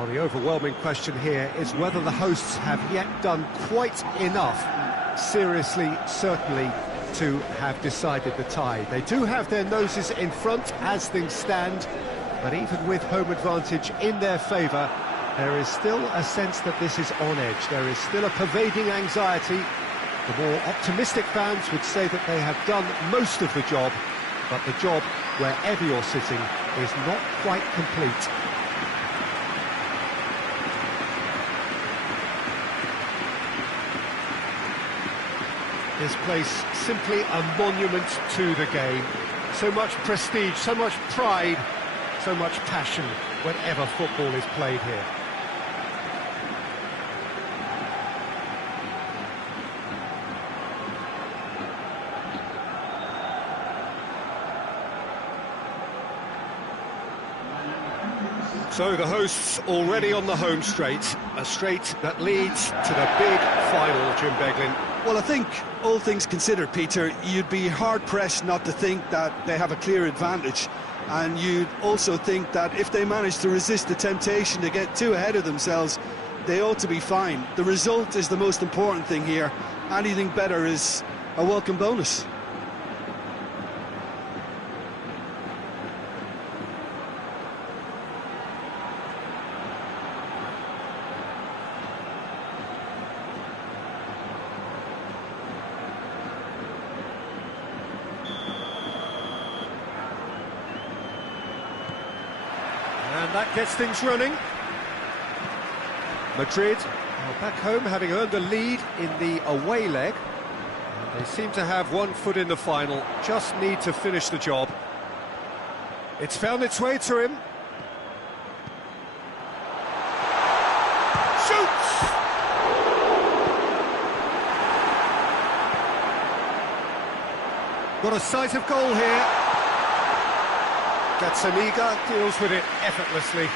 Well, the overwhelming question here is whether the hosts have yet done quite enough, seriously, certainly, to have decided the tie. They do have their noses in front as things stand, but even with home advantage in their favour, there is still a sense that this is on edge. There is still a pervading anxiety. The more optimistic fans would say that they have done most of the job, but the job, wherever you're sitting, is not quite complete. This place simply a monument to the game. So much prestige, so much pride, so much passion whenever football is played here. So the hosts already on the home straight, a straight that leads to the big final, Jim Beglin. Well, I think, all things considered, Peter, you'd be hard-pressed not to think that they have a clear advantage. And you'd also think that if they manage to resist the temptation to get too ahead of themselves, they ought to be fine. The result is the most important thing here. Anything better is a welcome bonus. And that gets things running. Madrid are back home having earned a lead in the away leg. And they seem to have one foot in the final, just need to finish the job. It's found its way to him. Shoots! Got a sight of goal here. Gazzaniga deals with it effortlessly.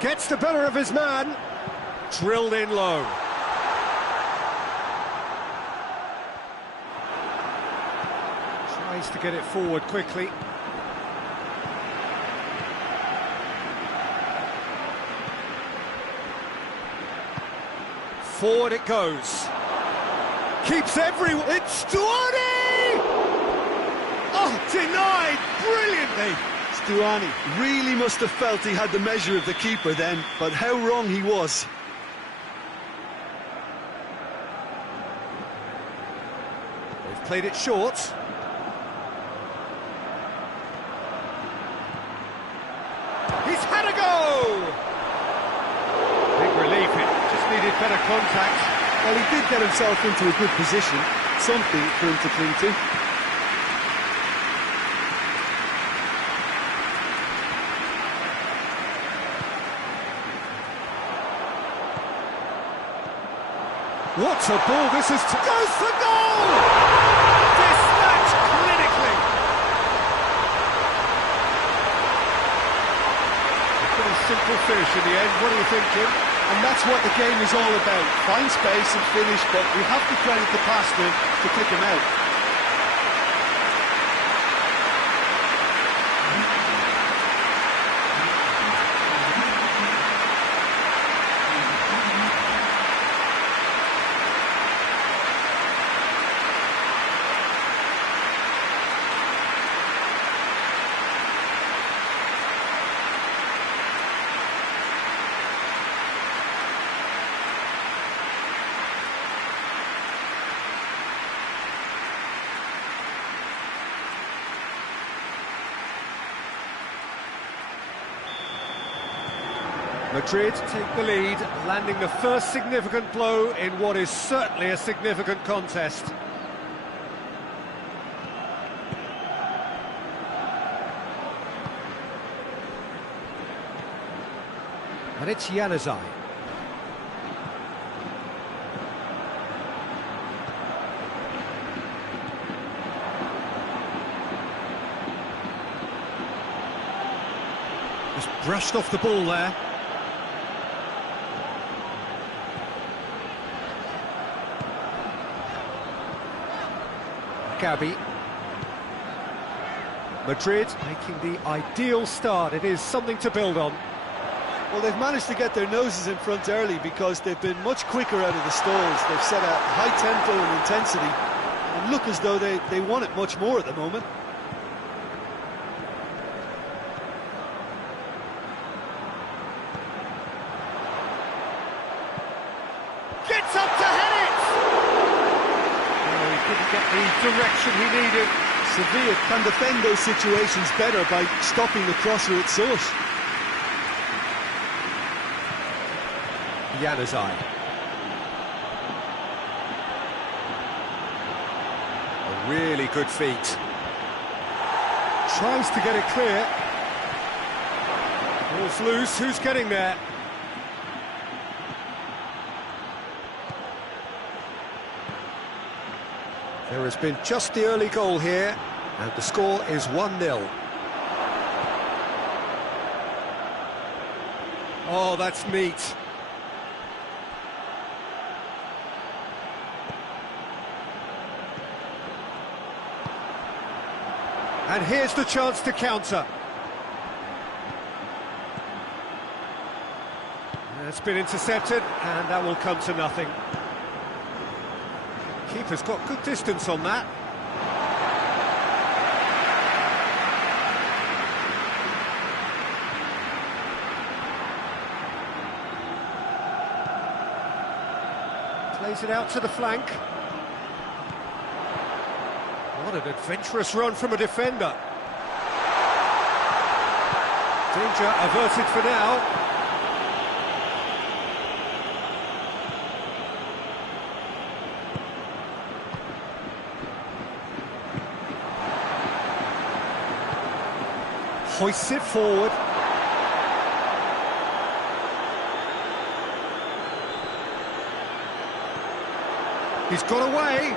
Gets the better of his man. Drilled in low. Tries to get it forward quickly. Forward it goes. Keeps everyone. It's Stuani! Oh, denied brilliantly. Stuani really must have felt he had the measure of the keeper then, but how wrong he was. They've played it short. He's had a go! Big relief, it just needed better contact. Well, he did get himself into a good position, something for him to cling to. What a ball this is! Goes for goal! Dispatched clinically! A pretty simple finish in the end. What do you think, Jim? And that's what the game is all about. Find space and finish, but we have to credit the passer to pick him out. Madrid take the lead, landing the first significant blow in what is certainly a significant contest. And it's Januzaj. Just brushed off the ball there. Gabi. Madrid making the ideal start. It is something to build on. Well, they've managed to get their noses in front early because they've been much quicker out of the stalls. They've set a high tempo and intensity and look as though they want it much more at the moment. Gets up to head it! Oh, he couldn't get the direction he needed. Sevilla can defend those situations better by stopping the crosser at source. Januzaj. A really good feat. Tries to get it clear. Ball's loose, who's getting there? There has been just the early goal here, and the score is 1-0. Oh, that's neat. And here's the chance to counter. It's been intercepted, and that will come to nothing. Keeper's got good distance on that. Plays it out to the flank. What an adventurous run from a defender. Danger averted for now. Hoists it forward. He's got away.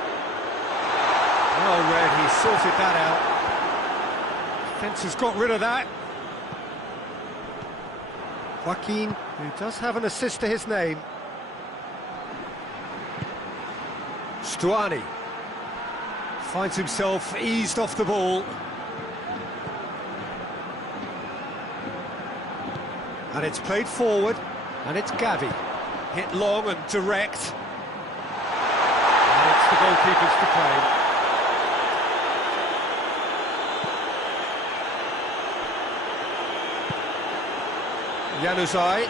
Well read, he sorted that out. Defence has got rid of that. Joaquin, who does have an assist to his name. Stuani finds himself eased off the ball. And it's played forward, and it's Gabi. Hit long and direct. And it's the goalkeeper's to play. Januzaj.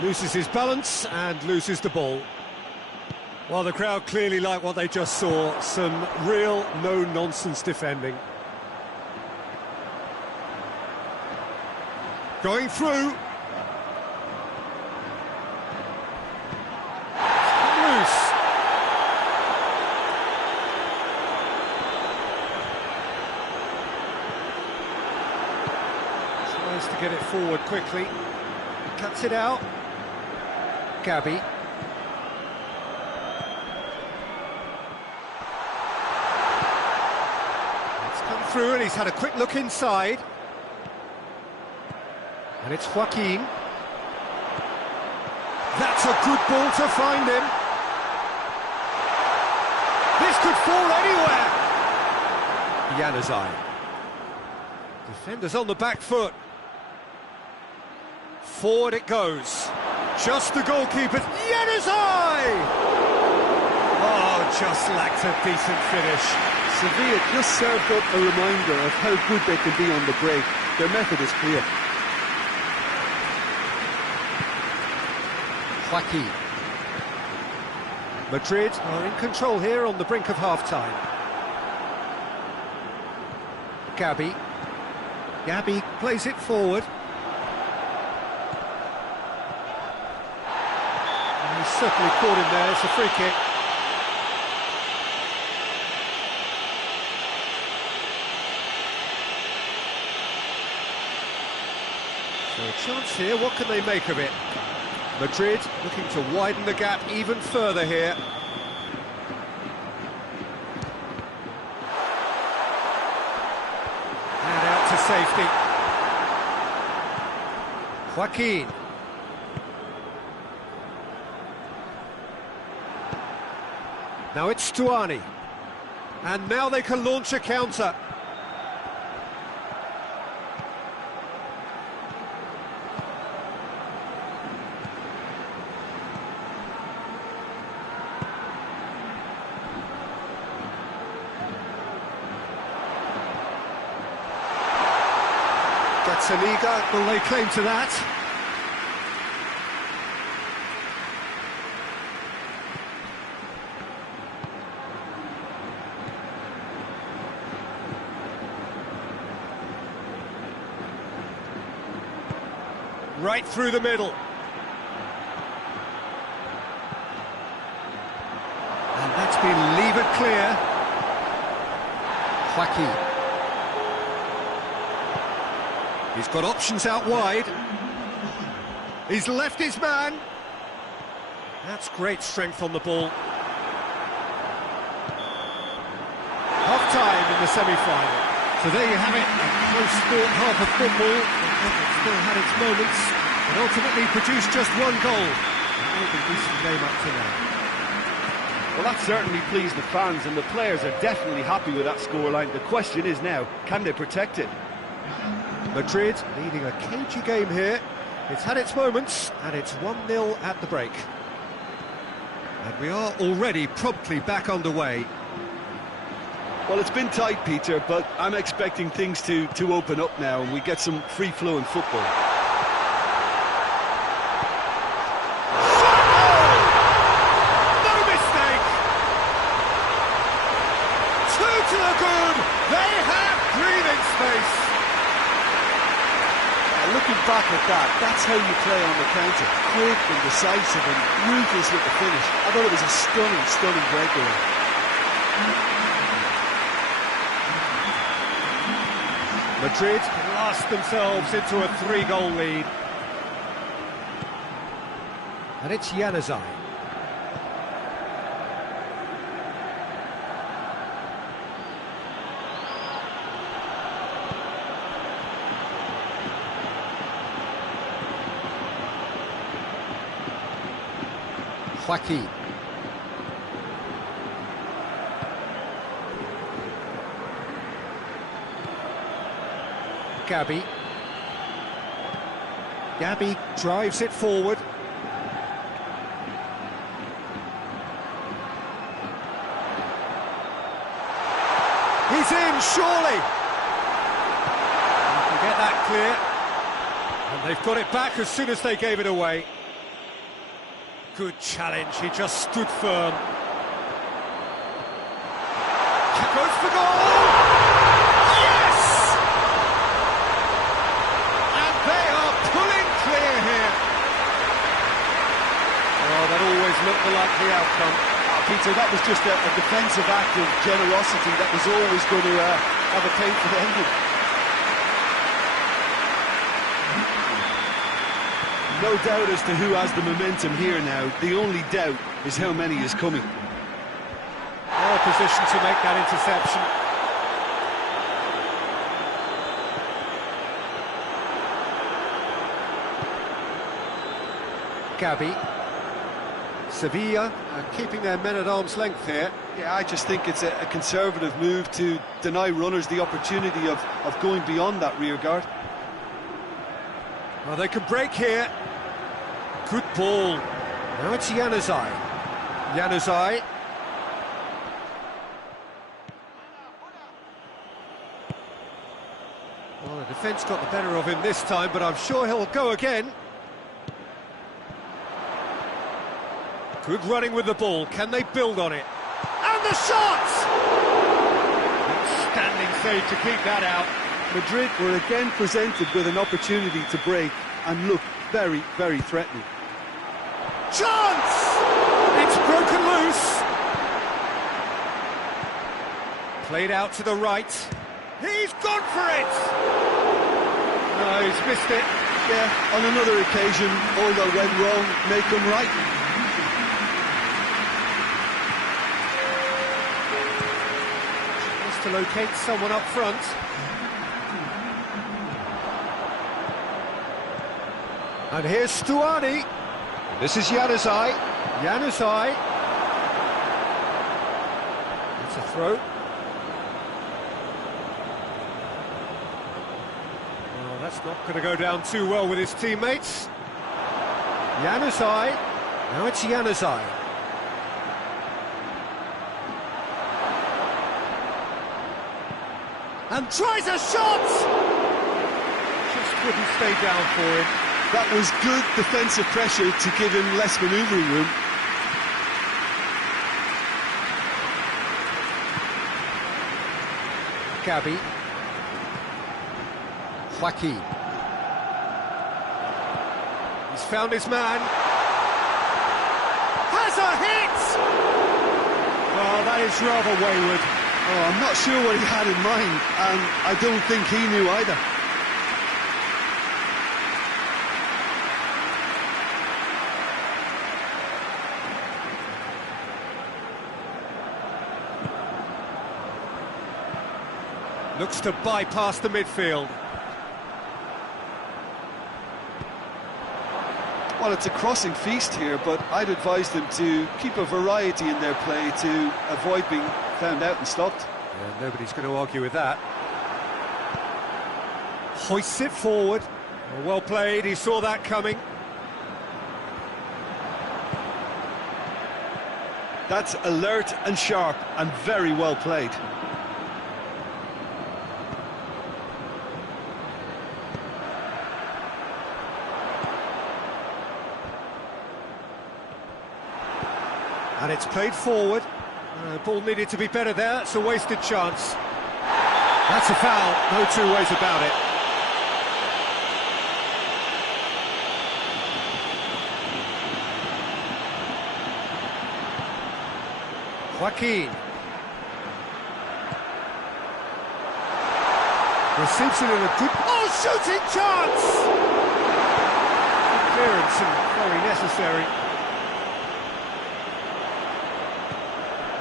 Loses his balance and loses the ball. Well, the crowd clearly like what they just saw. Some real no-nonsense defending. Going through. Loose. Tries to get it forward quickly. Cuts it out. Gabi. Through, and he's had a quick look inside, and it's Joaquin. That's a good ball to find him. This could fall anywhere. Januzaj. Defenders on the back foot. Forward it goes. Just the goalkeeper. Januzaj! Oh, just lacked a decent finish. Sevilla just served up a reminder of how good they can be on the break. Their method is clear. Joaquin. Madrid are in control here on the brink of half-time. Gabi. Gabi plays it forward. And he's certainly caught him there. It's a free kick. So a chance here, what can they make of it? Madrid looking to widen the gap even further here. And out to safety. Joaquin. Now it's Stuani. And now they can launch a counter. Gazzaniga, will they claim to that? Right through the middle. And that's been levered clear. Joaquin. He's got options out wide. He's left his man. That's great strength on the ball. Half-time in the semi-final. So there you have it, a close-fought half of football. It still had its moments, but ultimately produced just one goal. It was a decent game up to now. Well, that certainly pleased the fans, and the players are definitely happy with that scoreline. The question is now, can they protect it? Madrid leading a cagey game here. It's had its moments, and it's 1-0 at the break. And we are already promptly back underway. Well, it's been tight, Peter, but I'm expecting things to open up now and we get some free-flowing football. No mistake! Two to the good! They have breathing space! Looking back at that, that's how you play on the counter. Quick and decisive and ruthless with the finish. I thought it was a stunning, stunning breakaway. Madrid blast themselves into a 3-goal lead. And it's Januzaj. Joaquin. Gabi drives it forward. He's in, surely! You can get that clear. And they've got it back as soon as they gave it away. Good challenge, he just stood firm. Goes for goal! That always looked the likely outcome. Peter, that was just a defensive act of generosity that was always going to have a painful ending. No doubt as to who has the momentum here now. The only doubt is how many is coming. Well positioned to make that interception. Gabi. Sevilla are keeping their men at arm's length here. Yeah, I just think it's a conservative move to deny runners the opportunity of going beyond that rear guard. Well, they can break here. Good ball. Now it's Januzaj. Januzaj. Well, the defence got the better of him this time, but I'm sure he'll go again. Good running with the ball. Can they build on it? And the shot! Outstanding save to keep that out. Madrid were again presented with an opportunity to break and look very, very threatening. Chance! It's broken loose. Played out to the right. He's gone for it! No, he's missed it. Yeah, on another occasion, all that went wrong may come right. To locate someone up front. And here's Stuani. This is Januzaj. Januzaj. It's a throw. Well, that's not going to go down too well with his teammates. Januzaj. Now it's Januzaj. And tries a shot! Just couldn't stay down for him. That was good defensive pressure to give him less manoeuvring room. Gabi. Joaquin. He's found his man. Has a hit! Well, that is rather wayward. Oh, I'm not sure what he had in mind, and I don't think he knew either. Looks to bypass the midfield. Well, it's a crossing feast here, but I'd advise them to keep a variety in their play to avoid being found out and stopped. Yeah, nobody's going to argue with that. Hoists it forward. Well played, he saw that coming. That's alert and sharp and very well played. And it's played forward. Ball needed to be better there. It's a wasted chance. That's a foul. No two ways about it. Joaquin. Receives it in a good... Oh, shooting chance! Good clearance and very necessary.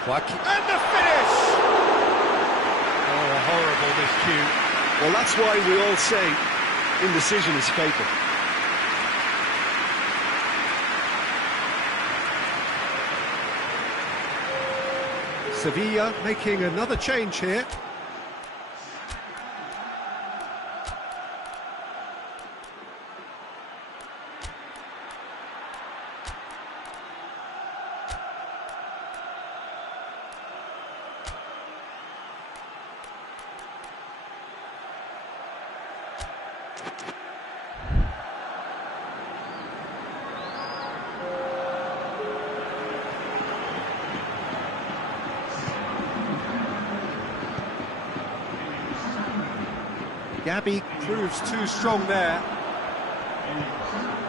Joaquin. And the finish! Oh, horrible miscue. Well, that's why we all say indecision is fatal. Sevilla making another change here. Gabi proves too strong there.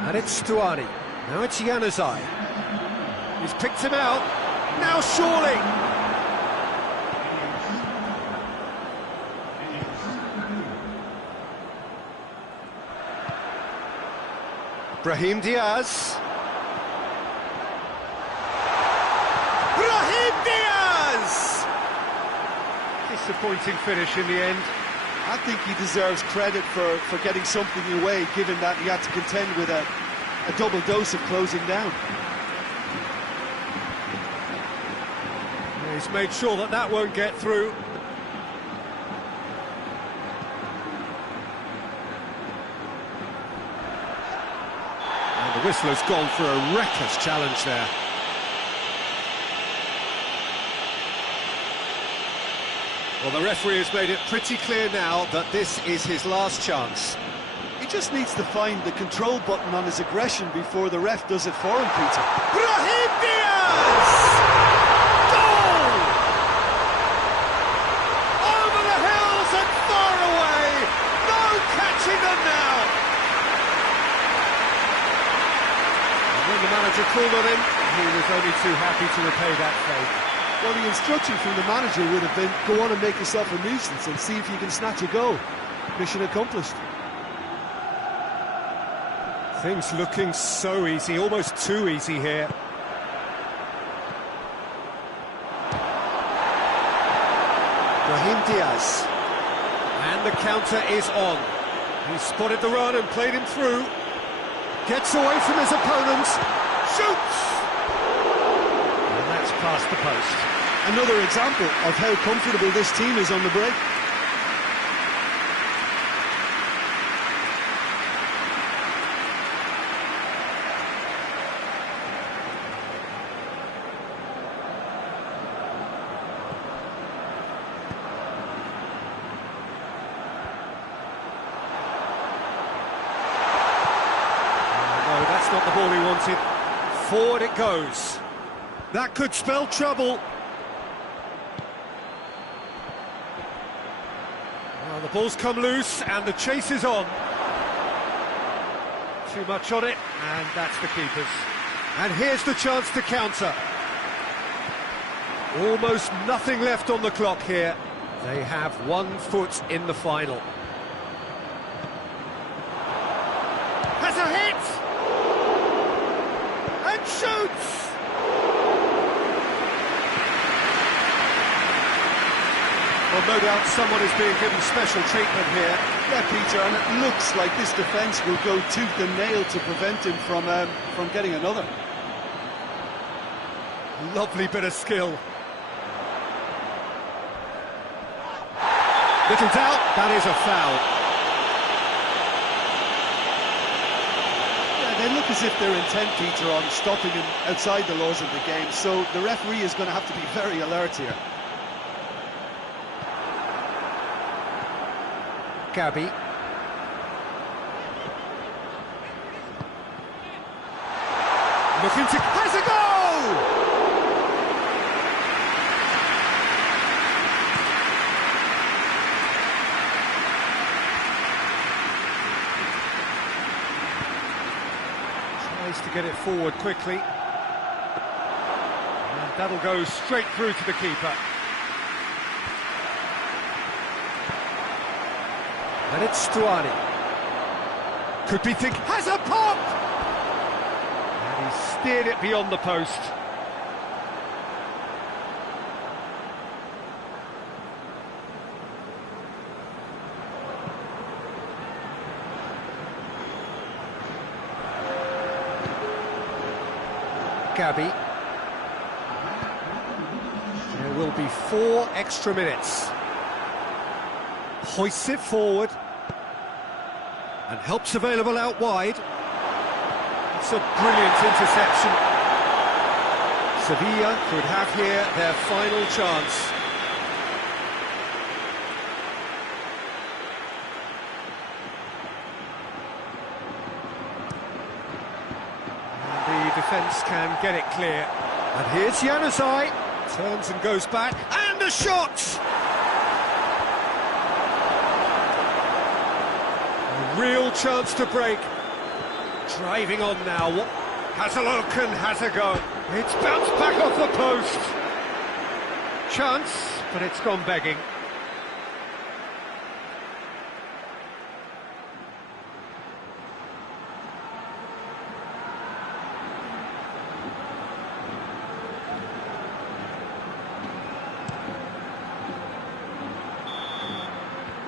And it's Stuani. Now it's Januzaj. He's picked him out. Now surely! Brahim Diaz. Brahim Diaz! Disappointing finish in the end. I think he deserves credit for getting something away, given that he had to contend with a double dose of closing down. He's made sure that that won't get through. And the whistle has gone for a reckless challenge there. Well, the referee has made it pretty clear now that this is his last chance. He just needs to find the control button on his aggression before the ref does it for him, Peter. Brahim Diaz! Goal! Over the hills and far away! No catching them now! And when the manager called on him, he was only too happy to repay that favour. Well, the instruction from the manager would have been, go on and make yourself a nuisance and see if you can snatch a goal. Mission accomplished. Things looking so easy, almost too easy here. Brahim Diaz. And the counter is on. He spotted the run and played him through. Gets away from his opponents. Shoots! And that's past the post. Another example of how comfortable this team is on the break. That's not the ball he wanted. Forward it goes. That could spell trouble. Well, the ball's come loose and the chase is on. Too much on it, and that's the keeper's. And here's the chance to counter. Almost nothing left on the clock here. They have 1 foot in the final. Has a hit! And shoots! Well, no doubt someone is being given special treatment here. Yeah, Peter, and it looks like this defence will go tooth and nail to prevent him from getting another. Lovely bit of skill. Little doubt, that is a foul. They look as if they're intent, Peter, on stopping him outside the laws of the game, so the referee is going to have to be very alert here. Gabby. Looking to... has a goal! Tries to get it forward quickly. And that'll go straight through to the keeper. And it's Stuani. Could be think... has a pop! And he steered it beyond the post. Gabby. There will be 4 extra minutes. Hoists it forward. And help's available out wide. It's a brilliant interception. Sevilla could have here their final chance. And the defence can get it clear. And here's Januzaj. Turns and goes back. And a shot! Real chance to break. Driving on now. Has a look and has a go. It's bounced back off the post. Chance, but it's gone begging.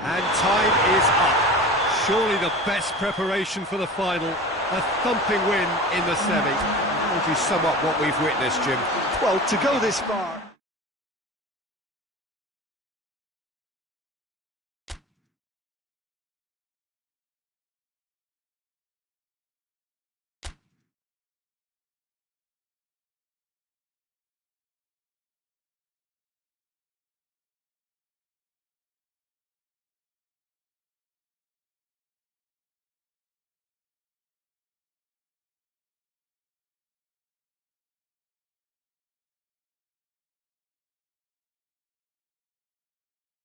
And time is up. Surely the best preparation for the final. A thumping win in the semi. How would you sum up what we've witnessed, Jim? Well, to go this far...